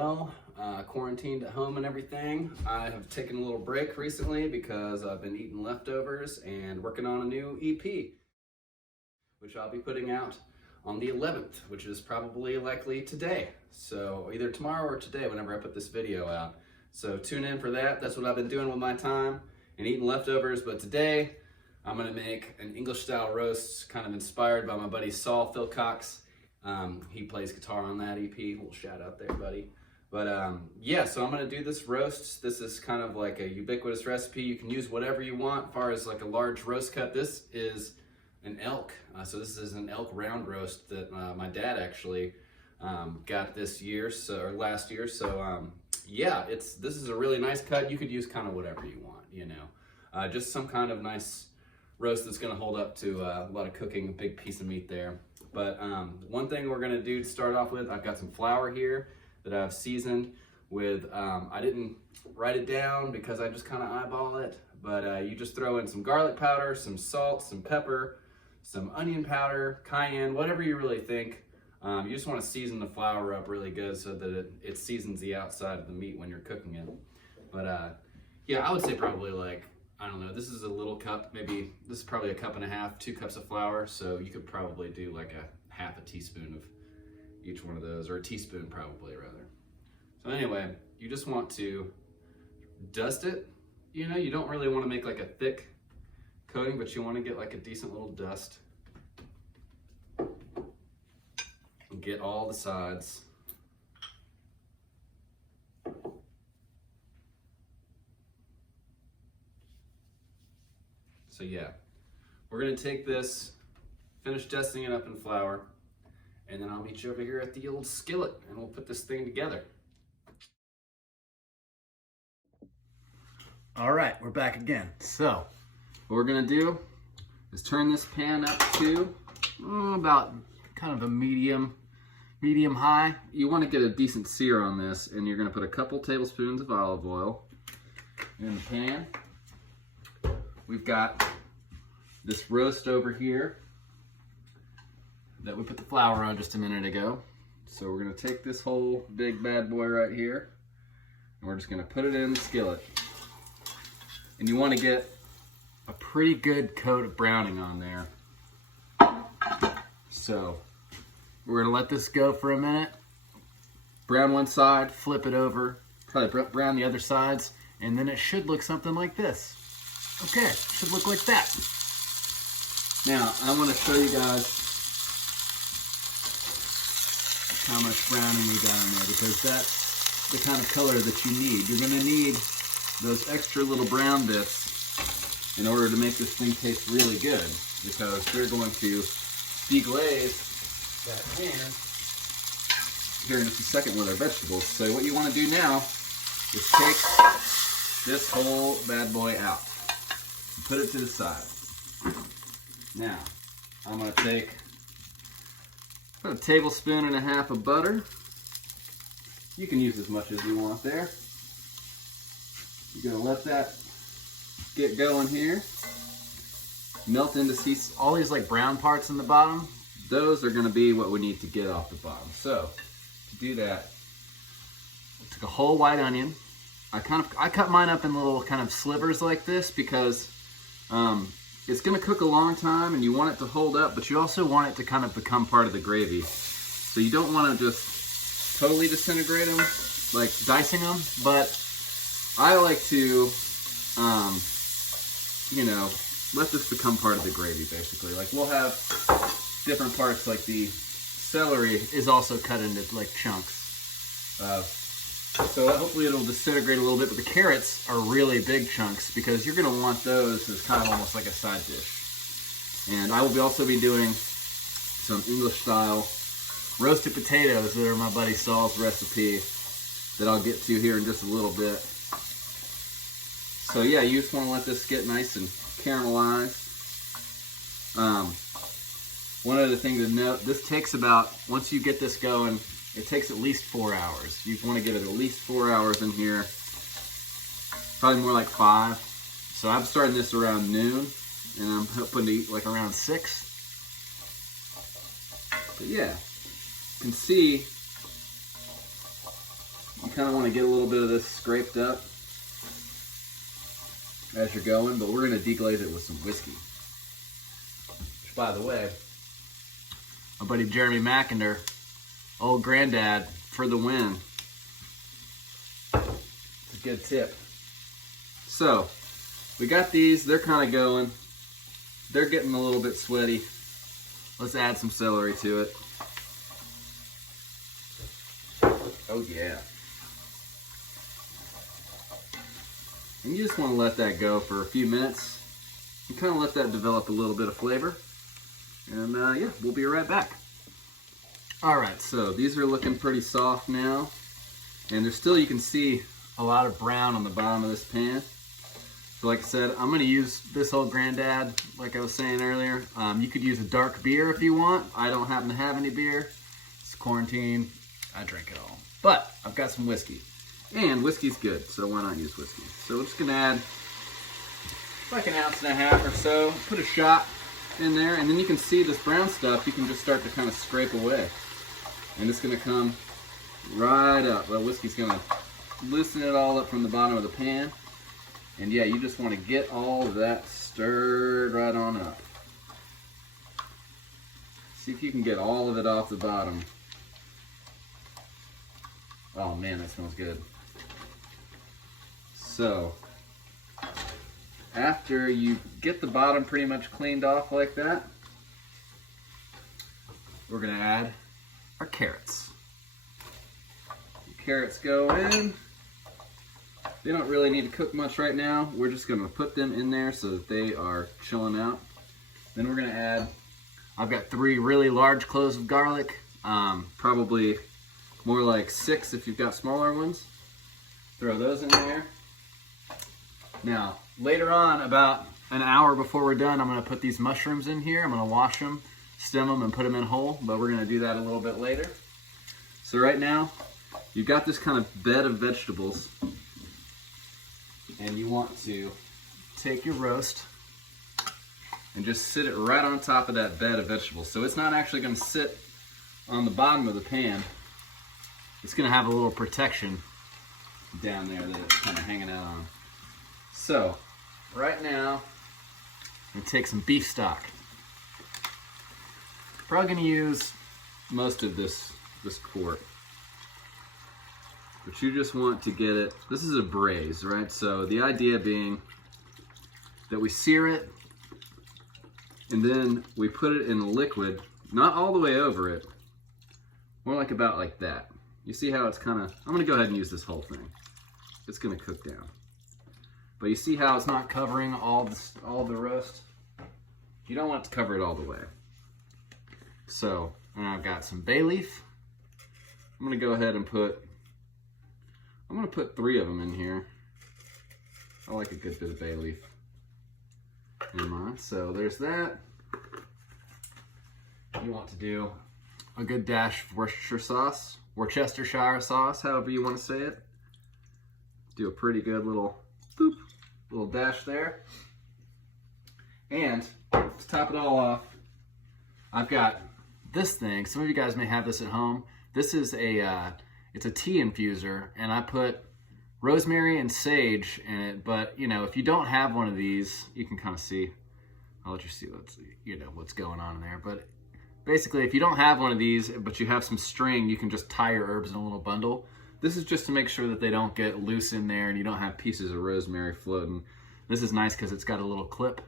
well, quarantined at home and everything. I have taken a little break recently because I've been eating leftovers and working on a new EP, which I'll be putting out on the 11th, which is probably likely today. So either tomorrow or today, whenever I put this video out. So tune in for that. That's what I've been doing with my time and eating leftovers. But today, I'm gonna make an English style roast, kind of inspired by my buddy Saul Philcox. He plays guitar on that EP. A little shout out there, buddy. But yeah, so I'm gonna do this roast. This is kind of like a ubiquitous recipe. You can use whatever you want as far as like a large roast cut. This is an elk. So this is an elk round roast that my dad actually got this year, or last year. So yeah, this is a really nice cut. You could use kind of whatever you want, you know. Just some kind of nice roast that's gonna hold up to a lot of cooking, a big piece of meat there. But one thing we're gonna do to start off with, I've got some flour here that I've seasoned with, I didn't write it down because I just kind of eyeball it, but you just throw in some garlic powder, some salt, some pepper, some onion powder, cayenne, whatever you really think. You just want to season the flour up really good so that it seasons the outside of the meat when you're cooking it. But yeah, I would say probably like, I don't know, this is a little cup, maybe this is probably a cup and a half, 2 cups of flour. So you could probably do like a half a teaspoon of each one of those, or a teaspoon probably rather. So anyway, you just want to dust it. You know, you don't really want to make like a thick coating, but you want to get like a decent little dust. And get all the sides. So yeah, we're gonna take this, finish dusting it up in flour, and then I'll meet you over here at the old skillet and we'll put this thing together. All right, we're back again. So what we're gonna do is turn this pan up to about kind of a medium high. You wanna get a decent sear on this, and you're gonna put a couple tablespoons of olive oil in the pan. We've got this roast over here that we put the flour on just a minute ago. So we're gonna take this whole big bad boy right here, and we're just gonna put it in the skillet. And you wanna get a pretty good coat of browning on there. So we're gonna let this go for a minute. Brown one side, flip it over, probably brown the other sides, and then it should look something like this. Okay, it should look like that. Now, I want to show you guys how much browning we got in there, because that's the kind of color that you need. You're going to need those extra little brown bits in order to make this thing taste really good, because they're going to deglaze that pan here in just a second with our vegetables. So what you want to do now is take this whole bad boy out. Put it to the side. Now, I'm gonna take about 1.5 tablespoons of butter. You can use as much as you want there. You're gonna let that get going here. Melt into all these like brown parts in the bottom. Those are gonna be what we need to get off the bottom. So, to do that, I took a whole white onion. I cut mine up in little kind of slivers like this because it's gonna cook a long time and you want it to hold up, but you also want it to kind of become part of the gravy. So you don't wanna just totally disintegrate them, like dicing them, but I like to, you know, let this become part of the gravy basically. Like we'll have different parts, like the celery is also cut into like chunks. So hopefully it'll disintegrate a little bit, but the carrots are really big chunks because you're gonna want those as kind of almost like a side dish. And I will also be doing some English style roasted potatoes that are my buddy Saul's recipe that I'll get to here in just a little bit. So yeah, you just wanna let this get nice and caramelized. One other thing to note, this takes about, once you get this going, it takes at least 4 hours. You want to get it at least 4 hours in here. Probably more like 5. So I'm starting this around noon, and I'm hoping to eat like around 6. But yeah, you can see You kind of want to get a little bit of this scraped up as you're going, but we're going to deglaze it with some whiskey. Which, by the way, my buddy Jeremy McInder, old granddad for the win. It's a good tip. So, we got these, they're kind of going. They're getting a little bit sweaty. Let's add some celery to it. Oh yeah. And you just want to let that go for a few minutes and kind of let that develop a little bit of flavor. And yeah, we'll be right back. All right, so these are looking pretty soft now. And there's still, you can see a lot of brown on the bottom of this pan. So like I said, I'm gonna use this old granddad, like I was saying earlier. You could use a dark beer if you want. I don't happen to have any beer. It's quarantine, I drink it all. But I've got some whiskey. And whiskey's good, so why not use whiskey? So we're just gonna add like an ounce and a half or so. Put a shot in there, and then you can see this brown stuff, you can just start to kind of scrape away. And it's gonna come right up. Well, whiskey's gonna loosen it all up from the bottom of the pan. And yeah, you just want to get all of that stirred right on up. See if you can get all of it off the bottom. Oh man, that smells good. So, after you get the bottom pretty much cleaned off like that, we're gonna add our carrots. The carrots go in. They don't really need to cook much right now. We're just gonna put them in there so that they are chilling out. Then we're gonna add, I've got 3 really large cloves of garlic, probably more like 6 if you've got smaller ones. Throw those in there. Now, later on, about an hour before we're done, I'm gonna put these mushrooms in here. I'm gonna wash them, stem them, and put them in whole, but we're gonna do that a little bit later. So right now, you've got this kind of bed of vegetables, and you want to take your roast and just sit it right on top of that bed of vegetables. So it's not actually gonna sit on the bottom of the pan. It's gonna have a little protection down there that it's kind of hanging out on. So, right now, I'm gonna take some beef stock. Probably gonna use most of this quart. But you just want to get it, this is a braise, right? So the idea being that we sear it and then we put it in a liquid, not all the way over it, more like about like that. You see how it's kind of, I'm gonna go ahead and use this whole thing. It's gonna cook down. But you see how it's not covering all the roast? You don't want it to cover it all the way. So, and I've got some bay leaf. I'm gonna go ahead and put 3 of them in here. I like a good bit of bay leaf in mine. So there's that. You want to do a good dash of Worcestershire sauce, however you want to say it. Do a pretty good little dash there. And to top it all off, I've got this thing. Some of you guys may have this at home. This is it's a tea infuser, and I put rosemary and sage in it. But you know, if you don't have one of these, you can kind of see. I'll let you see what's going on in there. But basically, if you don't have one of these, but you have some string, you can just tie your herbs in a little bundle. This is just to make sure that they don't get loose in there and you don't have pieces of rosemary floating. This is nice because it's got a little clip.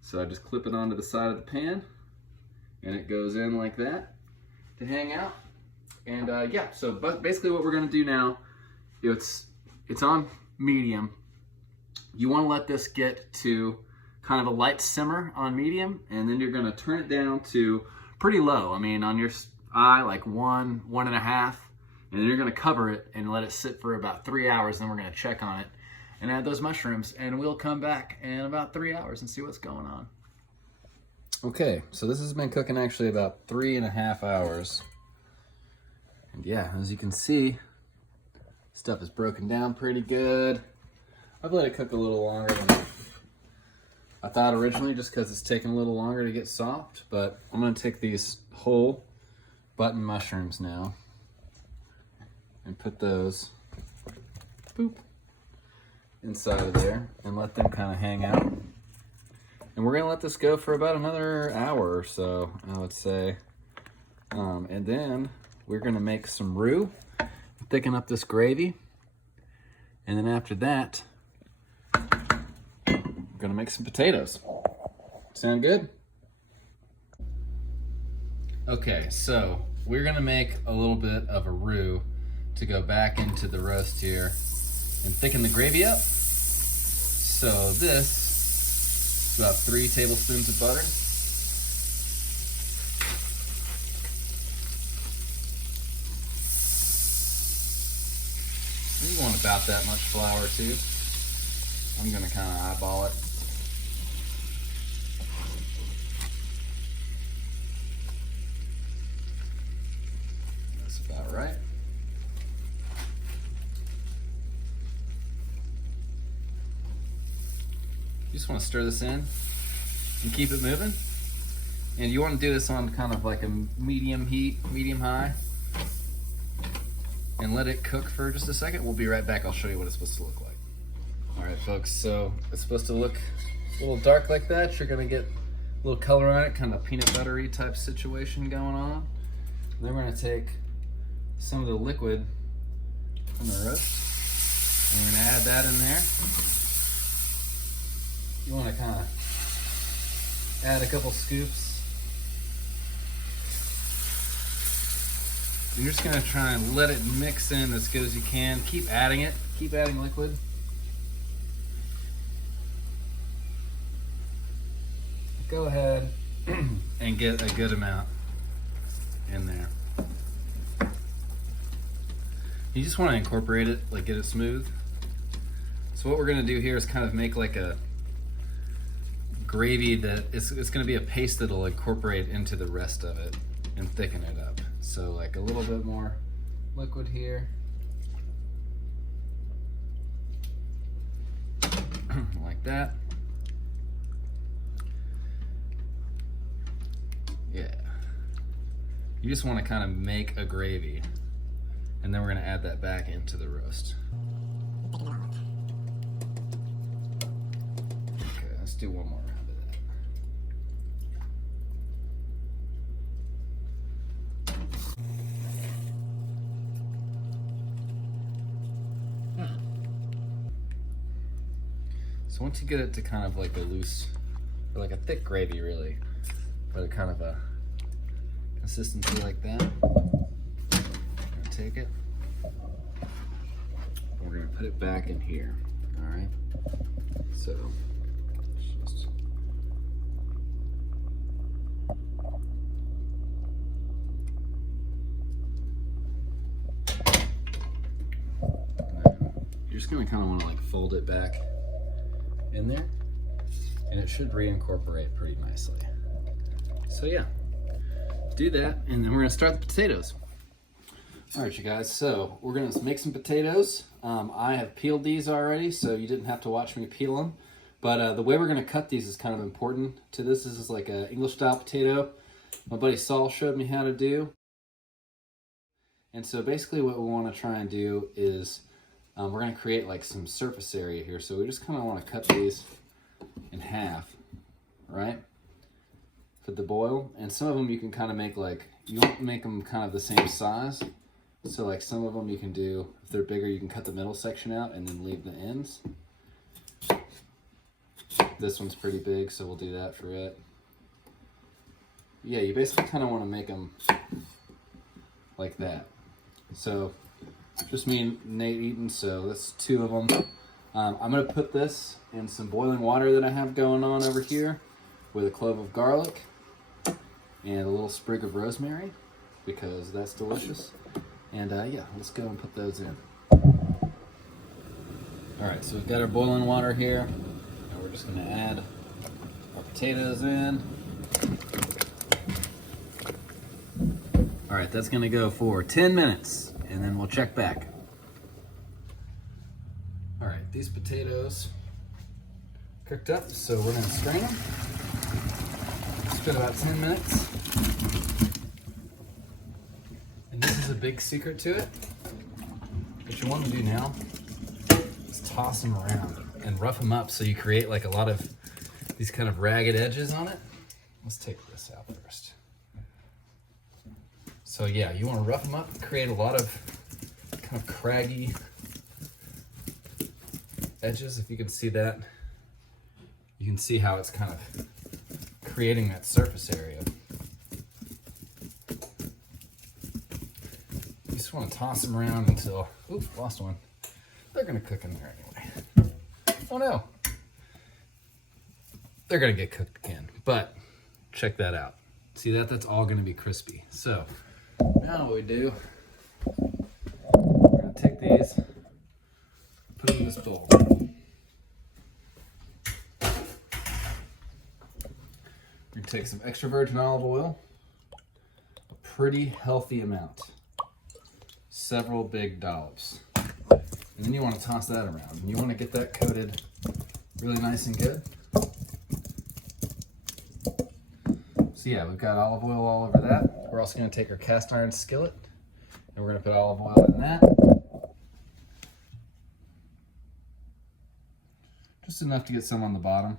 So I just clip it onto the side of the pan and it goes in like that to hang out. And yeah, so basically what we're gonna do now, it's on medium. You wanna let this get to kind of a light simmer on medium, and then you're gonna turn it down to pretty low. I mean, on your eye, like 1.5, and then you're gonna cover it and let it sit for about 3 hours, then we're gonna check on it and add those mushrooms, and we'll come back in about 3 hours and see what's going on. Okay, so this has been cooking actually about 3.5 hours. And yeah, as you can see, stuff is broken down pretty good. I've let it cook a little longer than I thought originally, just because it's taking a little longer to get soft. But I'm gonna take these whole button mushrooms now, and put those boop inside of there and let them kind of hang out. And we're gonna let this go for about another hour or so, I would say. And then we're gonna make some roux, thicken up this gravy. And then after that, we're gonna make some potatoes. Sound good? Okay, so we're gonna make a little bit of a roux to go back into the roast here and thicken the gravy up. So this is about 3 tablespoons of butter. You want about that much flour too. I'm gonna kind of eyeball it. That's about right. You just want to stir this in and keep it moving. And you want to do this on kind of like a medium heat, medium high. And let it cook for just a second. We'll be right back. I'll show you what it's supposed to look like. All right, folks, so it's supposed to look a little dark like that. You're gonna get a little color on it, kind of peanut buttery type situation going on. And then we're gonna take some of the liquid from the roast, and we're gonna add that in there. You wanna kind of add a couple scoops. You're just gonna try and let it mix in as good as you can. Keep adding it, keep adding liquid. Go ahead and get a good amount in there. You just wanna incorporate it, like get it smooth. So what we're gonna do here is kind of make like a gravy that it's gonna be a paste that'll incorporate into the rest of it and thicken it up. So like a little bit more liquid here. Like that. Yeah. You just want to kind of make a gravy, and then we're going to add that back into the roast. Okay, let's do one more round of that. So once you get it to kind of like a loose, or like a thick gravy really, but a kind of a consistency like that, we're gonna take it, we're gonna put it back in here, all right? So, just you're just gonna kind of want to like fold it back in there, and it should reincorporate pretty nicely. So yeah, do that, and then we're gonna start the potatoes. All right, you guys, so we're gonna make some potatoes. I have peeled these already, so you didn't have to watch me peel them. But the way we're gonna cut these is kind of important to this. This is like an English style potato. My buddy Saul showed me how to do. And so basically what we wanna try and do is we're gonna create like some surface area here. So we just kind of wanna cut these in half, right? For the boil. And some of them you can kind of make like, you won't make them kind of the same size. So like some of them you can do, if they're bigger, you can cut the middle section out and then leave the ends. This one's pretty big, so we'll do that for it. Yeah, you basically kind of want to make them like that. So just me and Nate eating, so that's 2 of them. I'm gonna put this in some boiling water that I have going on over here with a clove of garlic and a little sprig of rosemary, because that's delicious. And yeah, let's go and put those in. All right, so we've got our boiling water here. Now we're just gonna add our potatoes in. All right, that's gonna go for 10 minutes, and then we'll check back. All right, these potatoes cooked up, so we're gonna strain them. It's been about 10 minutes. And this is a big secret to it. What you want to do now is toss them around and rough them up so you create like a lot of these kind of ragged edges on it. Let's take this out first. So yeah, you want to rough them up and create a lot of kind of craggy edges. If you can see that, you can see how it's kind of creating that surface area. You just want to toss them around until, oops, lost one. They're gonna cook in there anyway. Oh no. They're gonna get cooked again, but check that out. See that? That's all gonna be crispy. So now what we do, we're gonna take these, put them in this bowl. We're gonna take some extra virgin olive oil, a pretty healthy amount, several big dollops. And then you want to toss that around. And you want to get that coated really nice and good. So yeah, we've got olive oil all over that. We're also going to take our cast iron skillet and we're going to put olive oil in that. Just enough to get some on the bottom.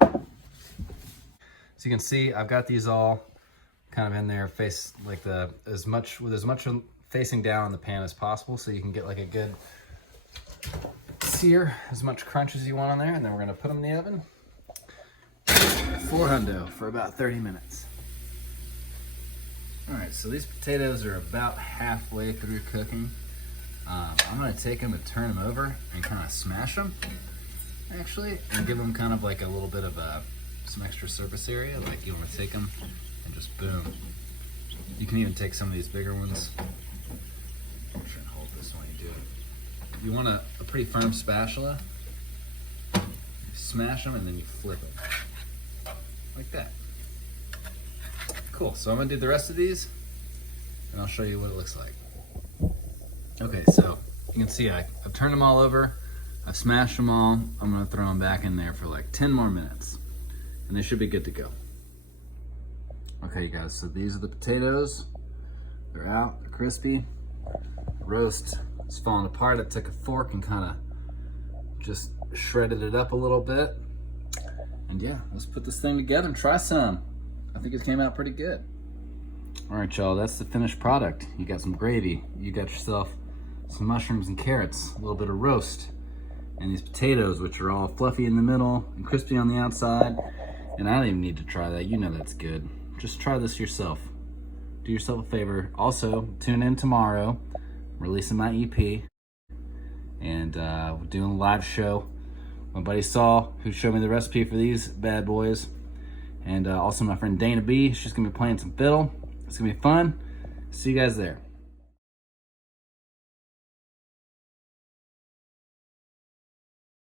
So you can see I've got these all kind of in there, face like as much facing down on the pan as possible, so you can get like a good sear, as much crunch as you want on there. And then we're gonna put them in the oven, 400 for about 30 minutes. All right, so these potatoes are about halfway through cooking. I'm gonna take them and turn them over and kind of smash them, actually, and give them kind of like a little bit of some extra surface area. Like you want to take them and just boom. You can even take some of these bigger ones. I'm trying to hold this while you do it. You want a pretty firm spatula. You smash them and then you flip them. Like that. Cool, so I'm gonna do the rest of these and I'll show you what it looks like. Okay, so you can see I've turned them all over. I've smashed them all. I'm gonna throw them back in there for like 10 more minutes and they should be good to go. Okay, you guys, so these are the potatoes. They're out, they're crispy. Roast is falling apart. I took a fork and kind of just shredded it up a little bit. And yeah, let's put this thing together and try some. I think it came out pretty good. All right, y'all, that's the finished product. You got some gravy. You got yourself some mushrooms and carrots, a little bit of roast, and these potatoes, which are all fluffy in the middle and crispy on the outside. And I don't even need to try that. You know that's good. Just try this yourself. Do yourself a favor. Also, tune in tomorrow. I'm releasing my EP. And we're doing a live show. My buddy Saul, who showed me the recipe for these bad boys. And also my friend Dana B. She's going to be playing some fiddle. It's going to be fun. See you guys there.